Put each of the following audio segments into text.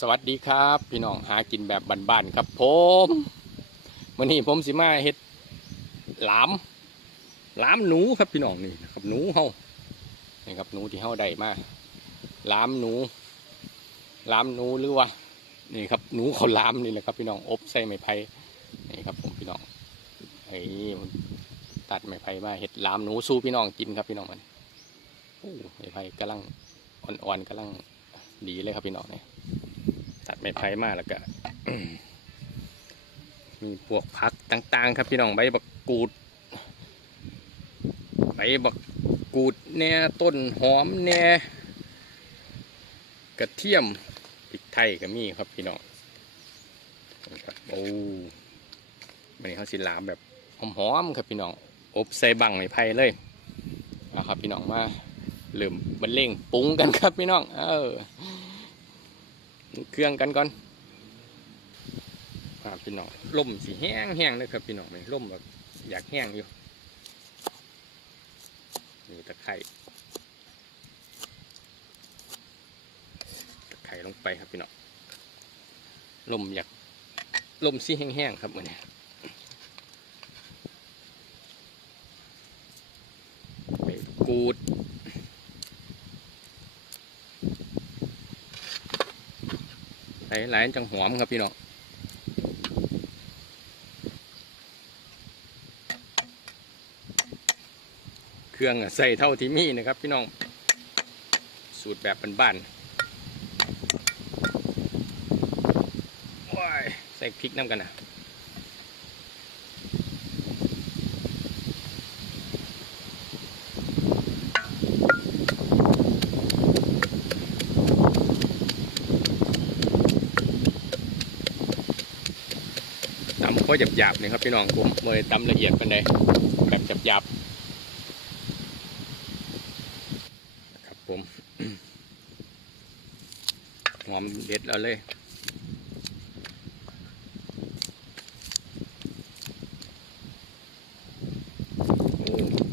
สวัสดีครับ พี่น้องหากินแบบบ้านๆครับผมวันนี้ผมสิมาเฮ็ดหลามหลามหนูครับพี่น้องนี่นะครับหนูเฮานี่ครับหนูที่เฮาได้มาหลามหนูหลามหนูหรือว่านี่ครับหนูเขาหลามนี่แหละครับ พี่น้องอบใส่ไม้ไผ่นี่ครับ ผมพี่น้องไอ้ตัดไม้ไผ่มาเฮ็ดหลามหนูสู้พี่น้องกินครับพี่น้องมันไม้ไผ่กำลังอ่อนๆกำลังดีเลยครับพี่น้องเนี่ย ตัดไม้ไผ่มาแล้วก็มีพวกผักต่างๆ ครับพี่น้องใบบักกูดใบบักกูดแหน่ต้นหอมแหน่กระเทียมพริกไทยก็มีครับพี่น้องโอ้วันนี้เขาสิลามแบบหอมๆครับพี่น้องอบใส่บังไม้ไผ่เลยเอาครับพี่น้องมาเริ่มบรรเลงปรุงกันครับพี่น้อง เออ เครื่องกันก่อนครับพี่น้องล่มสีแห้งแห้งเลยครับพี่น้องมันล่มแบบอยากแห้งอยู่นี่ตะไคร่ตะไคร่ลงไปครับพี่น้องล่มอยากล่มสีแห้งๆครับมันนี้ใบกูด หลายจังหอมครับพี่น้องเครื่องใส่เท่าที่มีนะครับ พี่น้องสูตรแบบบ้านๆใส่พริกน้ำกันนะ ตำก็หยาบๆนี่ครับพี่น้องผมเมื่อตำละเอียดเป็นไดแบบหยาบๆครับผมหอมเด็ดแล้วเลยโอ้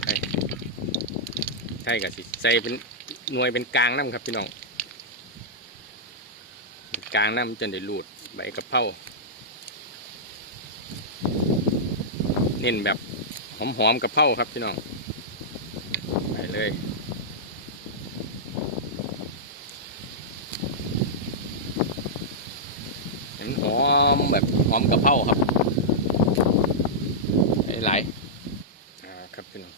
ใช่ใช่กับสิใส่เป็นหน่วยเป็นกลางน้ำครับพี่น้องกลางน้ำจนได้รูดใบกะเพรา เน้นแบบหอมๆกะเพราครับพี่น้องไปเลยเห็นหอมแบบหอมกะเพราครับหลอ่าครับพี่น้อง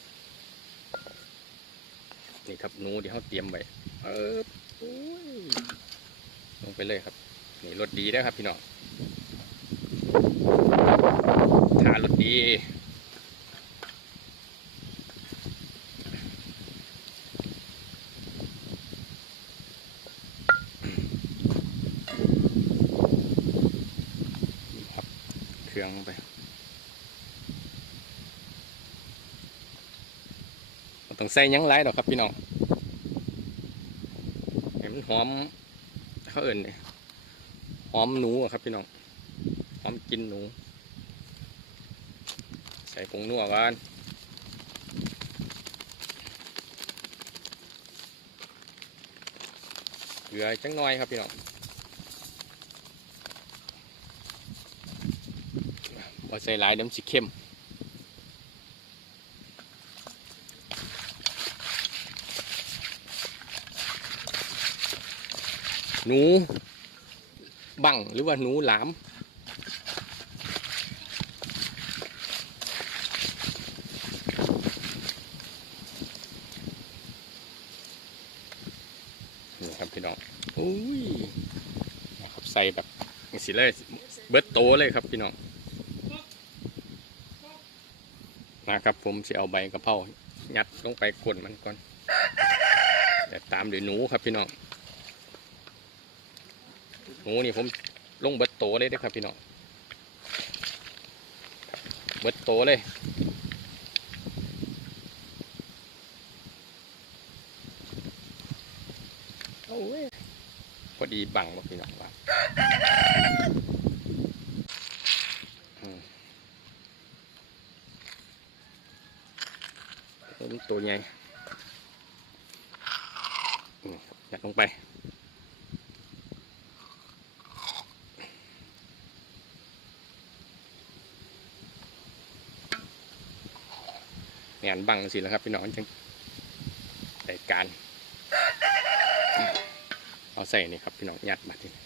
นี่ครับหนูที่เขาเตรียมไว้เออลงไปเลยครับ นี่รสดีนะครับพี่น้อง ทานรสดีนี่ครับเครื่องไปต้องใส่ยังไรดอกครับพี่น้องเห็นมันหอมเขาเอิ่นเนี่ยหอมหนูอะครับพี่น้อง อมกินหนู ใส่ผงนัวกันเกลือจังน้อยครับพี่น้องบ่ใส่หลายเดี๋ยวมันสิเข้มหนูบังหรือว่าหนูหลาม นี่ครับพี่น้ อ้ยครับใส่แบบนี่สิเลยเบิดโตเลยครับพี่น้องมาครับผมจะเอาใบกระเพรายัดลงไปกวนมันก่อนแต่ตามด้วยหนูครับพี่น้องหนูนี่ผมลงเบิดโตเลยเด้อครับพี่น้องเบิดโตเลย อดีบังบ่พี่น้องว่าตัวใหญ่ยัดลงไปงานบังสิแล้วครับพี่น้องจังแต่การ ใส่นี่ครับพี่น้องยัดมาที่นี่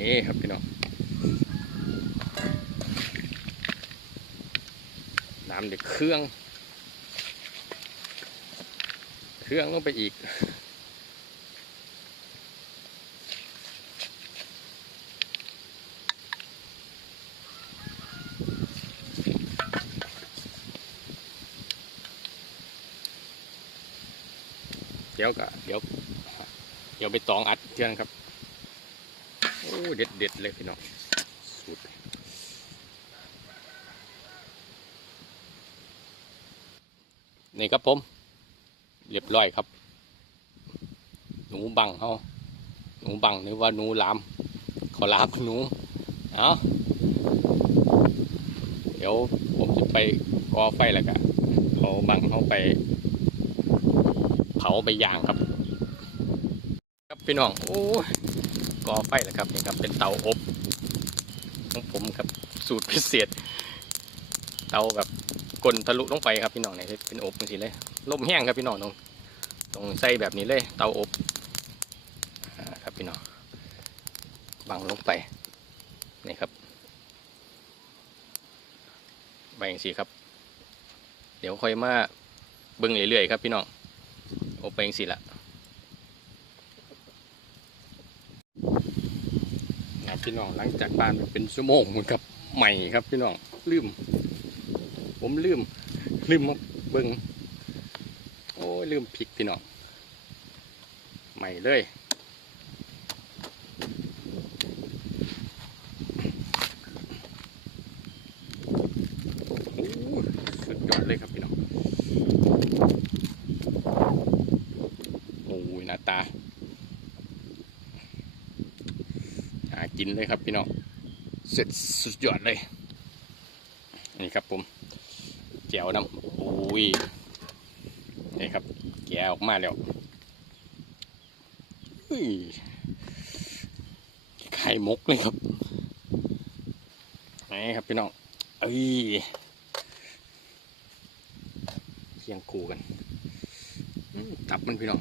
นี่ครับพี่น้องน้ำเด็กเครื่อง เครื่องลงไปอีก เดี๋ยวก็เดี๋ยว เดี๋ยวไปตองอัดเท่านั้นครับ โอ้เด็ดเด็ดเลยพี่น้องสูตรนี่ครับผม เรียบร้อยครับ หนูบังเขาหนูบังหรือว่าหนูหลามขอลามหนู เอาเดี๋ยวผมจะไปก่อไฟแล้วก็เอาบังเขาไป เผาไปย่างครับ ครับพี่น้องโอ้ก่อไฟแล้วครับนี่ครับเป็นเตาอบของผมครับสูตรพิเศษ เตาแบบกลนทะลุลงไปครับพี่น้องเนี่ยเป็นอบจริงๆเลยลมแห้งครับพี่น้องตรงตรงใส่แบบนี้เลย เตาอบอครับพี่น้องบังลงไปนี่ครับใบอย่งสีครับ เดี๋ยวค่อยมาเบิ้งเรื่อยๆครับพี่น้อง ออเปงสิละนะพี่น้องหลังจากบ้านเป็นชั่วโมงหมดครับใหม่ครับพี่น้องลืม ผมลืมลืมมาเบิงโอ้ยลืมพริกพี่น้องใหม่เลยโอ้ยสุดยอดเลยครับพี่น้อง โอ้ยหน้าตาหากิ นเลยครับพี่น้องเสร็จสุดยอดเลยนี่ครับผมแก้วน้ำโอ้ยนี่ครับแกะออกมาแล้วไข่มกเลยครับนี่ครับพี่น้องเอ้ยเคียงคู่กันตับมันพี่น้อง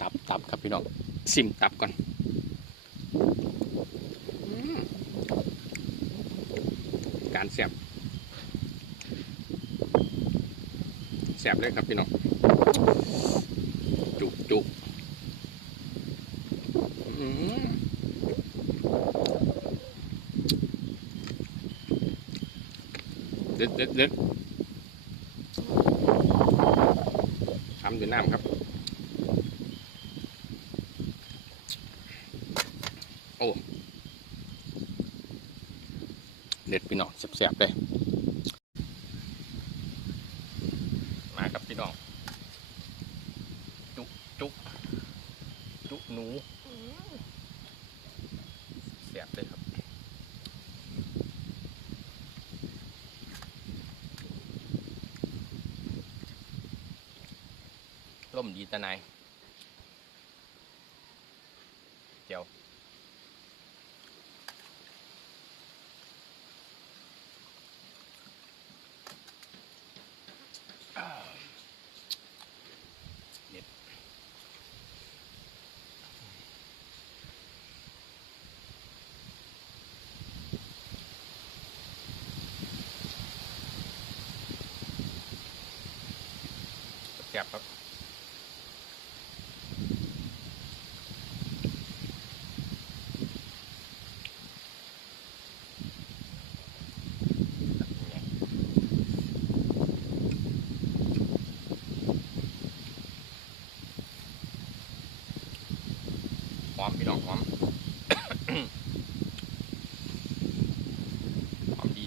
ตับตับครับพี่น้องซิมตับก่อนอืม การแสบแสบเลยครับพี่น้องจุกจุกเด็ดเด็ดเด็ดทำด้วยน้ำครับ โอ้ เด็ แซ่บเลยมากับพี่น้อง จุกจุกจุกหนูแซ่บเลยครับร่มดีตะนาย แซ่บครับ หอมพี่น้องหอม หอมดี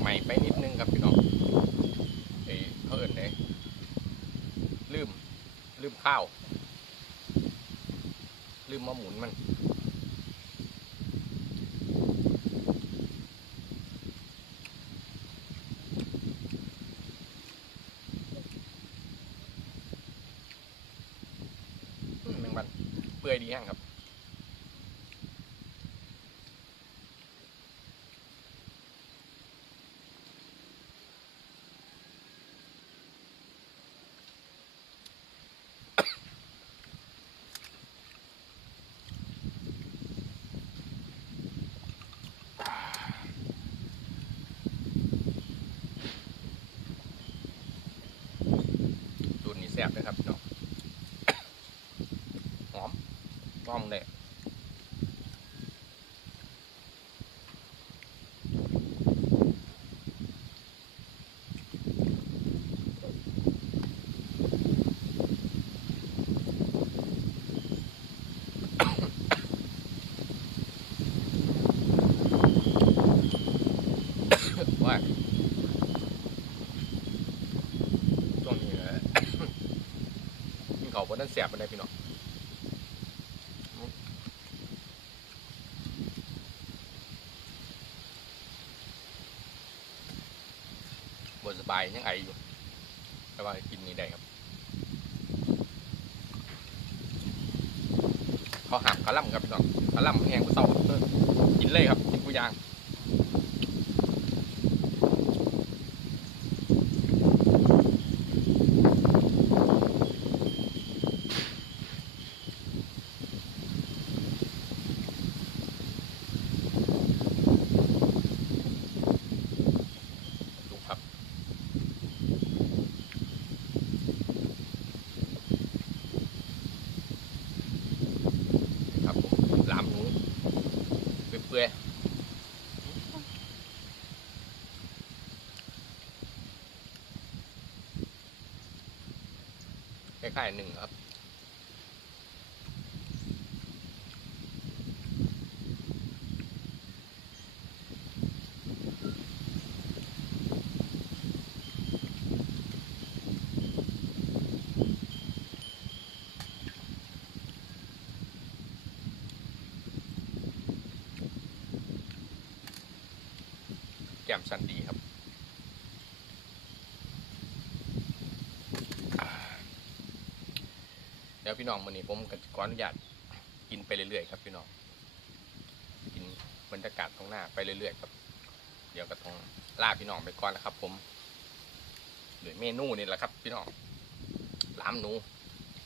ใหม่ไปนิดนึงครับพี่น้องเอ้ยเขาเอินเลยลืม ลืม ข้าว ลืมมาหมุนมัน อ ปื่อยดีแห้งครับ สูตรนี้แซ่บเลยครับพี่น้องหอมหอมเลยว่าช่วงนี้นะ นั้นแสบไปเลยพี่น้องบนสบายยังไออยู่ แต่ว่ากินนี่ได้ครับ เขาหักกระล่ำครับพี่น้องกระล่ำแห้งกูเศร้าเออกินเลยครับ กินกูยาง ดูครับ ครับผมหลามหนูเปื่อยๆคล้ายหนึ่งครับแก้มสันดีครับอ่าเดี๋ยวพี่น้องวันนี้ผมก็ขออนุญาตกินไปเรื่อยๆครับพี่น้องกินบรรยากาศตรงหน้าไปเรื่อยๆครับ เดี๋ยวก็ต้องลาพี่น้องไปก่อนนะครับ ผมหรือเมนูนี่แหละครับ พี่น้องหลามหนู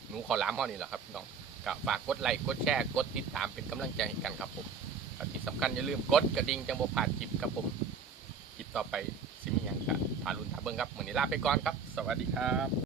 หนูขอหลามห่อนี่แหละครับพี่น้องก็ฝากกดไลค์กดแชร์กดติดตามเป็นกำลังใจให้กันครับ ผมที่สำคัญอย่าลืมกดกระดิ่งจังบ่พลาดคลิปครับผมคลิปต่อไปสิมีหยังกะพาลุนทาเบิ้งครับเหมือนนี้ลาไปก่อนครับ สวัสดีครับ